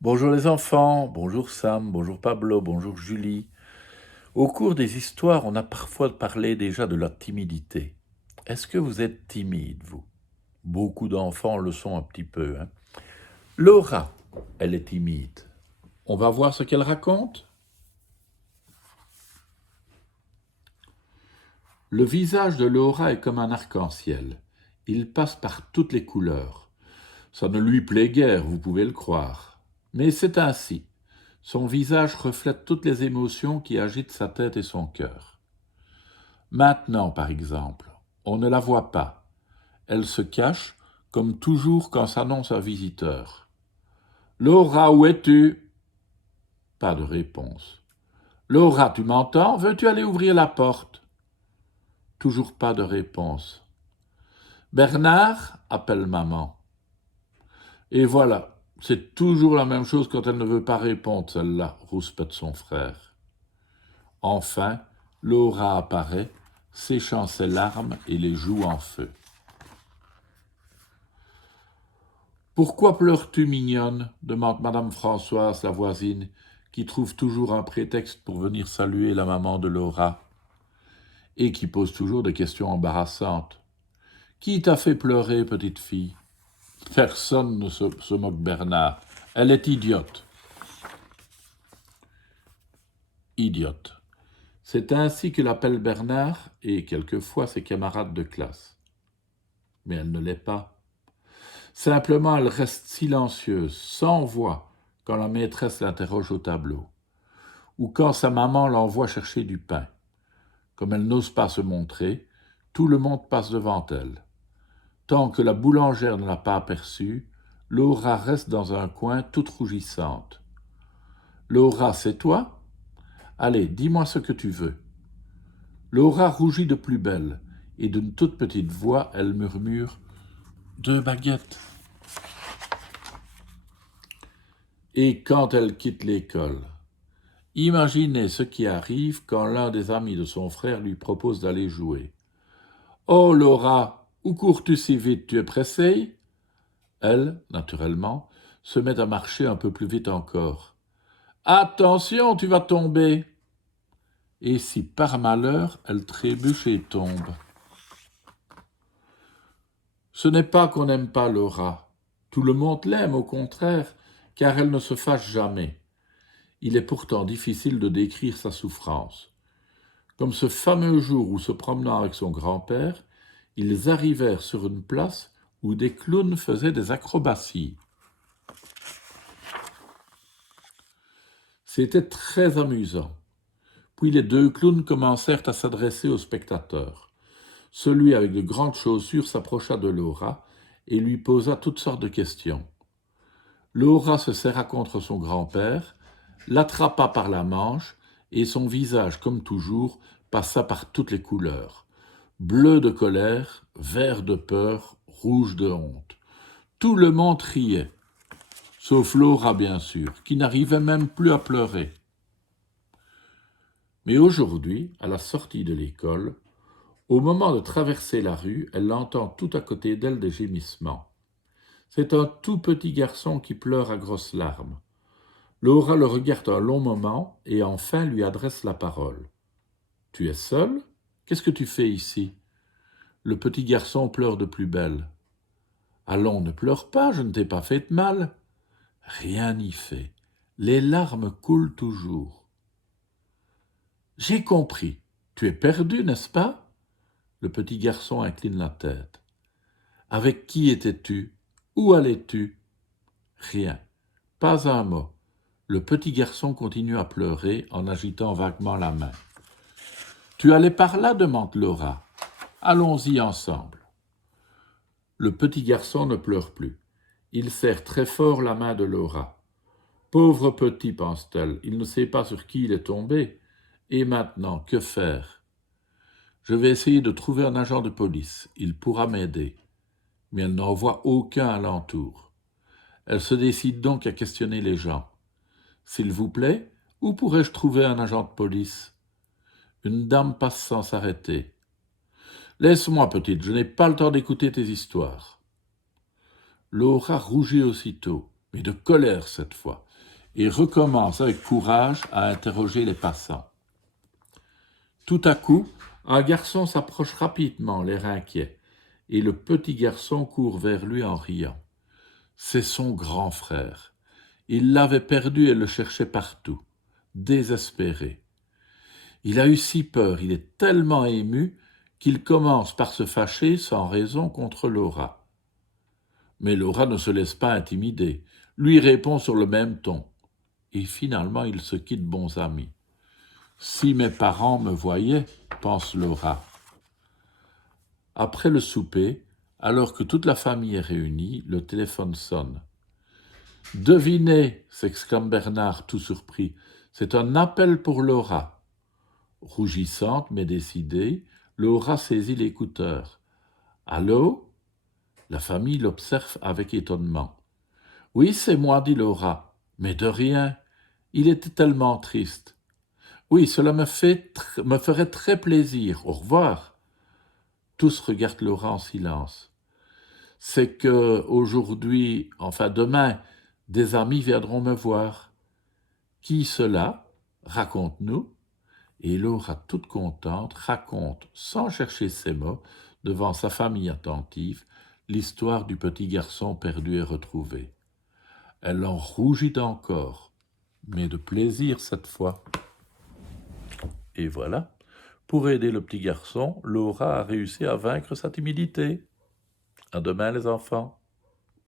Bonjour les enfants, bonjour Sam, bonjour Pablo, bonjour Julie. Au cours des histoires, on a parfois parlé déjà de la timidité. Est-ce que vous êtes timide, vous? Beaucoup d'enfants le sont un petit peu, hein. Laura, elle est timide. On va voir ce qu'elle raconte. Le visage de Laura est comme un arc-en-ciel. Il passe par toutes les couleurs. Ça ne lui plaît guère, vous pouvez le croire. Mais c'est ainsi. Son visage reflète toutes les émotions qui agitent sa tête et son cœur. Maintenant, par exemple, on ne la voit pas. Elle se cache, comme toujours quand s'annonce un visiteur. Laura, où es-tu? Pas de réponse. Laura, tu m'entends? Veux-tu aller ouvrir la porte? Toujours pas de réponse. Bernard, appelle maman. Et voilà, c'est toujours la même chose quand elle ne veut pas répondre, celle-là, rouspète son frère. Enfin, Laura apparaît, séchant ses larmes et les joues en feu. Pourquoi pleures-tu, mignonne? Demande madame Françoise, la voisine, qui trouve toujours un prétexte pour venir saluer la maman de Laura, et qui pose toujours des questions embarrassantes. Qui t'a fait pleurer, petite fille? Personne ne se moque Bernard. Elle est idiote. Idiote. C'est ainsi que l'appelle Bernard et quelquefois ses camarades de classe. Mais elle ne l'est pas. Simplement, elle reste silencieuse, sans voix, quand la maîtresse l'interroge au tableau, ou quand sa maman l'envoie chercher du pain. Comme elle n'ose pas se montrer, tout le monde passe devant elle. Tant que la boulangère ne l'a pas aperçue, Laura reste dans un coin toute rougissante. Laura, c'est toi? Allez, dis-moi ce que tu veux. Laura rougit de plus belle, et d'une toute petite voix, elle murmure « 2 baguettes ». Et quand elle quitte l'école, imaginez ce qui arrive quand l'un des amis de son frère lui propose d'aller jouer. « Oh Laura, où cours-tu si vite? Tu es pressée ?» Elle, naturellement, se met à marcher un peu plus vite encore. « Attention, tu vas tomber !» Et si par malheur elle trébuche et tombe. Ce n'est pas qu'on n'aime pas Laura. Tout le monde l'aime, au contraire, car elle ne se fâche jamais. Il est pourtant difficile de décrire sa souffrance. Comme ce fameux jour où, se promenant avec son grand-père, ils arrivèrent sur une place où des clowns faisaient des acrobaties. C'était très amusant. Puis les 2 clowns commencèrent à s'adresser aux spectateurs. Celui avec de grandes chaussures s'approcha de Laura et lui posa toutes sortes de questions. Laura se serra contre son grand-père, l'attrapa par la manche, et son visage, comme toujours, passa par toutes les couleurs. Bleu de colère, vert de peur, rouge de honte. Tout le monde riait, sauf Laura, bien sûr, qui n'arrivait même plus à pleurer. Mais aujourd'hui, à la sortie de l'école, au moment de traverser la rue, elle entend tout à côté d'elle des gémissements. C'est un tout petit garçon qui pleure à grosses larmes. Laura le regarde un long moment et enfin lui adresse la parole. « Tu es seul? Qu'est-ce que tu fais ici ?» Le petit garçon pleure de plus belle. « Allons, ne pleure pas, je ne t'ai pas fait de mal. » Rien n'y fait. Les larmes coulent toujours. « J'ai compris. Tu es perdu, n'est-ce pas ?» Le petit garçon incline la tête. « Avec qui étais-tu? Où allais-tu? » Rien. Pas un mot. Le petit garçon continue à pleurer en agitant vaguement la main. « Tu allais par là? Demande Laura. Allons-y ensemble. » Le petit garçon ne pleure plus. Il serre très fort la main de Laura. Pauvre petit, pense-t-elle, il ne sait pas sur qui il est tombé. Et maintenant, que faire? Je vais essayer de trouver un agent de police. Il pourra m'aider. Mais elle n'en voit aucun alentour. Elle se décide donc à questionner les gens. S'il vous plaît, où pourrais-je trouver un agent de police? Une dame passe sans s'arrêter. Laisse-moi, petite, je n'ai pas le temps d'écouter tes histoires. Laura rougit aussitôt, mais de colère cette fois. et recommence avec courage à interroger les passants. Tout à coup, un garçon s'approche rapidement, l'air inquiet, et le petit garçon court vers lui en riant. C'est son grand frère. Il l'avait perdu et le cherchait partout, désespéré. Il a eu si peur, il est tellement ému qu'il commence par se fâcher sans raison contre Laura. Mais Laura ne se laisse pas intimider, lui répond sur le même ton. Et finalement, ils se quittent bons amis. Si mes parents me voyaient, pense Laura. Après le souper, alors que toute la famille est réunie, le téléphone sonne. Devinez, s'exclame Bernard tout surpris, c'est un appel pour Laura. Rougissante mais décidée, Laura saisit l'écouteur. Allô? La famille l'observe avec étonnement. Oui, c'est moi, dit Laura. Mais de rien. Il était tellement triste. Oui, cela me ferait très plaisir. Au revoir. Tous regardent Laura en silence. C'est que aujourd'hui, enfin demain, des amis viendront me voir. Qui cela? Raconte-nous. Et Laura, toute contente, raconte, sans chercher ses mots, devant sa famille attentive, l'histoire du petit garçon perdu et retrouvé. Elle en rougit encore, mais de plaisir cette fois. Et voilà, pour aider le petit garçon, Laura a réussi à vaincre sa timidité. À demain les enfants.